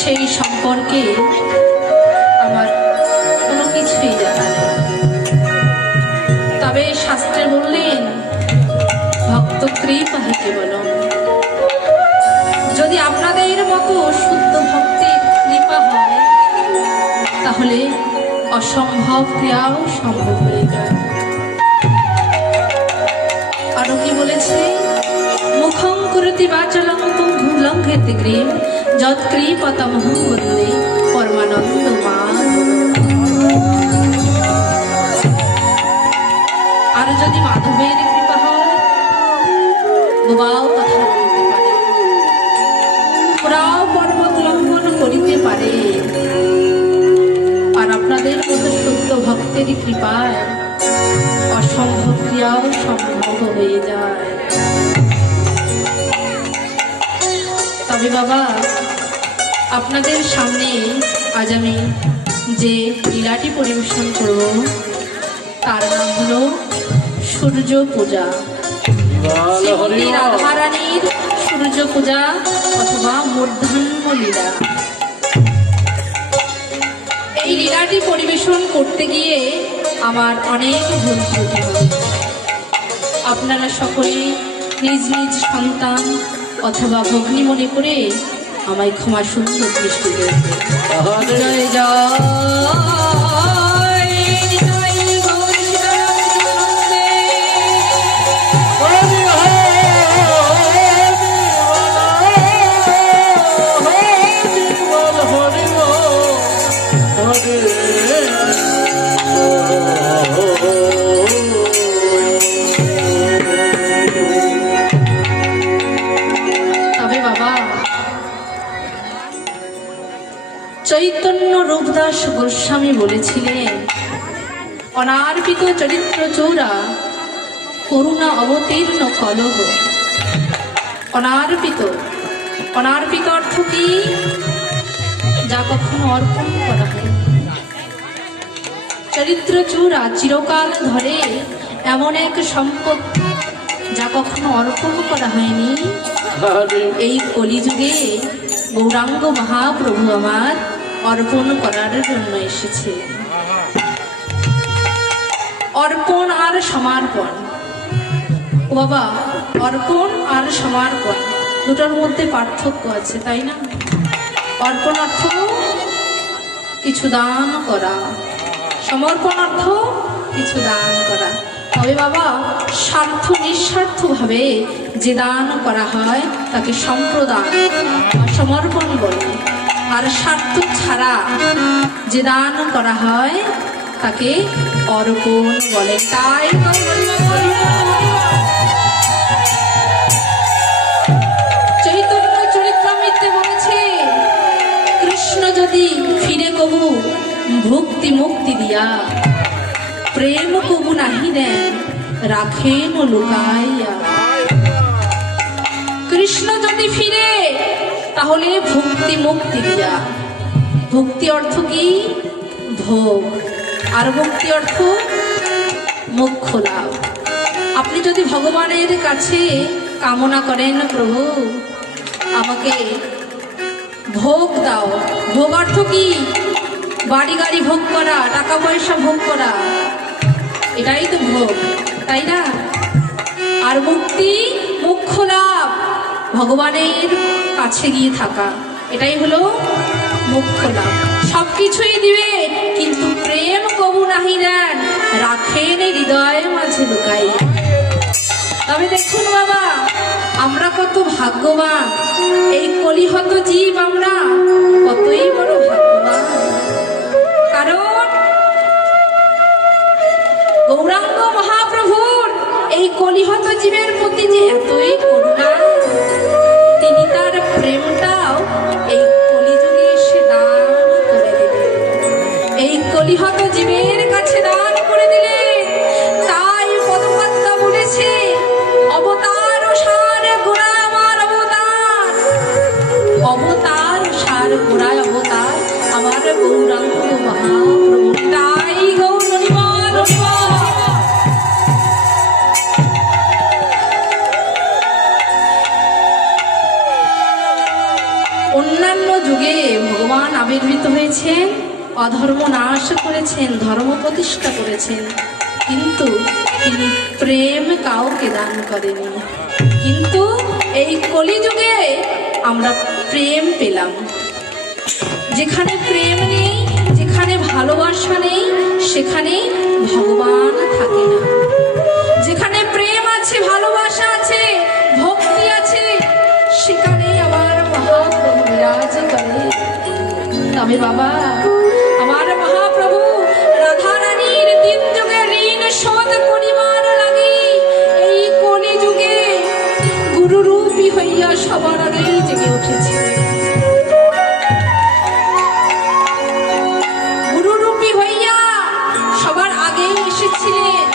সেই সম্পর্কে আমার কোনো কিছুই জানা নেই। তবে শাস্ত্রে বললেন ভক্ত কৃপা কেবলম। যদি আপনাদের মতো শুদ্ধ ভক্তির কৃপা হয় তাহলে অসম্ভব ক্রিয়াও সম্ভব হয়ে যায়। আরো কি বলেছে, মুখং করতি বাচালং পঙ্গুং লঙ্ঘয়তে গ্রীম যৎকৃপতমহং বন্দে পরমানন্দ মাধব। আর যদি মাধবের কৃপা হয় বোবাও কথা বলতে পারে, ওরাও পর্বত লঙ্ঘন করিতে পারে। আর আপনাদের মতো সত্য ভক্তের কৃপায় অসম্ভব ক্রিয়াও সম্ভব হয়ে যায়। তবে বাবা, আপনাদের সামনে আজ আমি যে লীলাটি পরিবেশন করব তার নাম হলো সূর্য পূজা। শ্রীমতী রাধারানীর সূর্য পূজা অথবা মূর্ধন্য লীলা। এই লীলাটি পরিবেশন করতে গিয়ে আমার অনেক ভুল ত্রুটি হবে। আপনারা সকলে নিজ নিজ সন্তান অথবা ভগ্নী মনে করে আমায় ক্ষমা সুন্দর দৃষ্টি দেবেন। জয় জয়। চৈতন্য রূপদাস গোস্বামী বলেছিলেন, অনার্পিত চরিত্র চৌরা করুণা অবতীর্ণ কলহ। অনার্পিত, অনার্পিত অর্থ কি? যা কখনো অর্পণ করা হয়। চরিত্র চূড়া চিরকাল ধরে এমন এক সম্পদ যা কখনো অর্পণ করা হয়নি। এই কলিযুগে গৌরাঙ্গ মহাপ্রভু আমার অর্পণ করার জন্য এসেছে। অর্পণ আর সমর্পণ, ও বাবা, অর্পণ আর সমর্পণ দুটোর মধ্যে পার্থক্য আছে, তাই না? অর্পণ অর্থ কিছু দান করা, সমর্পণ অর্থ কিছু দান করা। তবে বাবা, স্বার্থ নিঃস্বার্থ ভাবে যে দান করা হয় তাকে সম্প্রদান বা সমর্পণ বলে। আর স্বার্থ ছাড়া যে দান করা হয় তাকে অর্পণ বলে। তাই চৈতন্য চরিতামৃতে বলেছে, কৃষ্ণ যদি ফিরে কবু ভক্তি মুক্তি দিয়া, প্রেম কবু নাহি দেন রাখেন লুকাইয়া। কৃষ্ণ যদি ফিরে তাহলে ভক্তি মুক্তি দিয়া। ভক্তি অর্থ কি? ভোগ। আর মুক্তি অর্থ মোক্ষ লাভ। আপনি যদি ভগবানের কাছে কামনা করেন, প্রভু আমাকে ভোগ দাও। ভোগ অর্থ কি? বাড়ি গাড়ি ভোগ করা, টাকা পয়সা ভোগ করা, এটাই তো ভোগ, তাই না? আর মুক্তি, মোক্ষ লাভ, ভগবানের কাছে গিয়ে থাকা, এটাই হলো মোক্ষ লাভ। সবকিছুই দিবে কিন্তু প্রেম কবু নাহি দেন রাখেন হৃদয়ের মাঝে লুকাই। তবে দেখুন বাবা, আমরা কত ভাগ্যবান, এই কলিহত জীব আমরা কতই বড় ভাগ্যবান। কারণ গৌরাঙ্গ মহাপ্রভুর এই কলিহত জীবের প্রতি যে এতই করুণা, তিনি তার প্রেমটাও এই কলিযুগে এসে দান করে দিলেন, এই কলিহত জীবের কাছে দান করে দিলেন। তাই পদকর্তা বলেছে, অবতার সার গোড়ায় আমার অবতার, অবতার সার গোড়ায় অবতার আমার গৌরাঙ্গ মহাপ্রভু। তাই গৌর নির্মল অন্যান্য যুগে ভগবান আবির্ভূত হয়েছেন, অধর্ম নাশ করেছেন, ধর্ম প্রতিষ্ঠা করেছেন, কিন্তু তিনি প্রেম কাউকে দান করেনি। কিন্তু এই কলিযুগে আমরা প্রেম পেলাম। যেখানে প্রেম নেই, যেখানে ভালোবাসা নেই, সেখানে ভগবান থাকে না। যেখানে প্রেম আছে, ভালোবাসা আছে, ভক্তি আছে, সেখানে আমার মহাপ্রভু বিরাজ করে। তবে বাবা, আমার মহাপ্রভু রাধা রানীর 3 যুগের ঋণ শোধ করিবার লাগি এই কলিযুগে গুরুরূপী হইয়া সবার আগেই জেগে উঠেছে। গুরুরূপী হইয়া সবার আগেই এসেছিলেন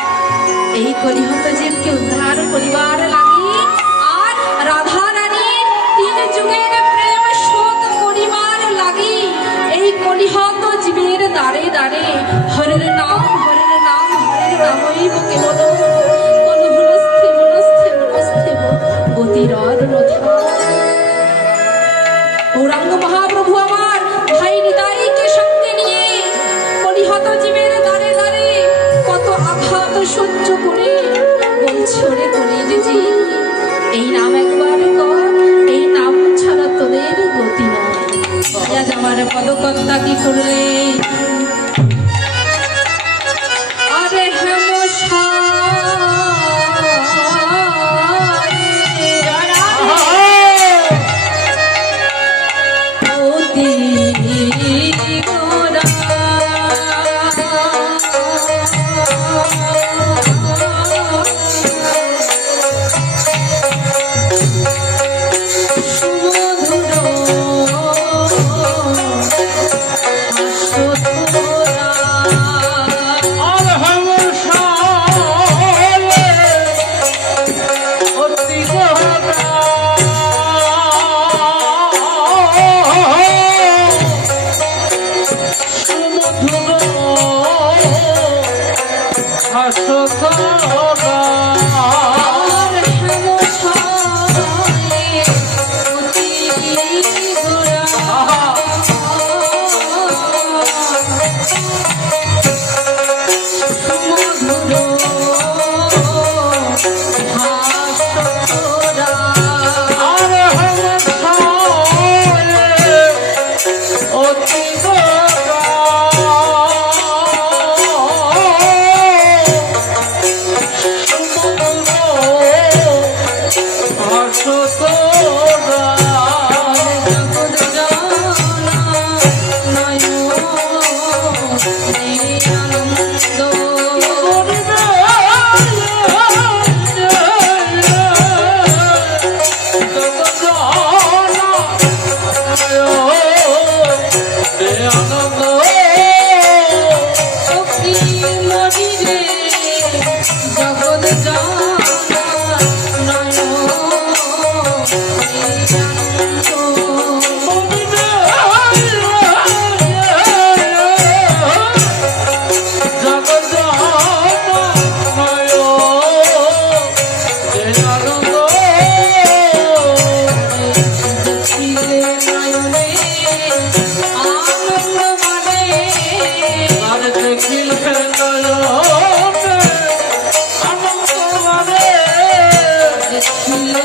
এই কলিহত জীবকে উদ্ধার করিবার লাগি। আর রাধা রানীর 3 যুগের প্রেম শোধ করিবার লাগি এই কলিহত জীবের দ্বারে দ্বারে হরের নাম, হরের নাম, হরের নামই কেবল কলহলস্থে মনস্থে মনস্থে গতিরদ রথা। গৌরাঙ্গ মহাপ্রভু আমার ভাই হৃদয়কে সঙ্গে নিয়ে কলিহত জীবের দ্বারে দ্বারে কত আঘাত সহ্য করে বলছে, ওরে কলির জি, এই নাম একবার কর, এই নাম ছাড়া তোদের গতি নয়। আজ আমার পদকর্তা কি করলে, আরে ছিল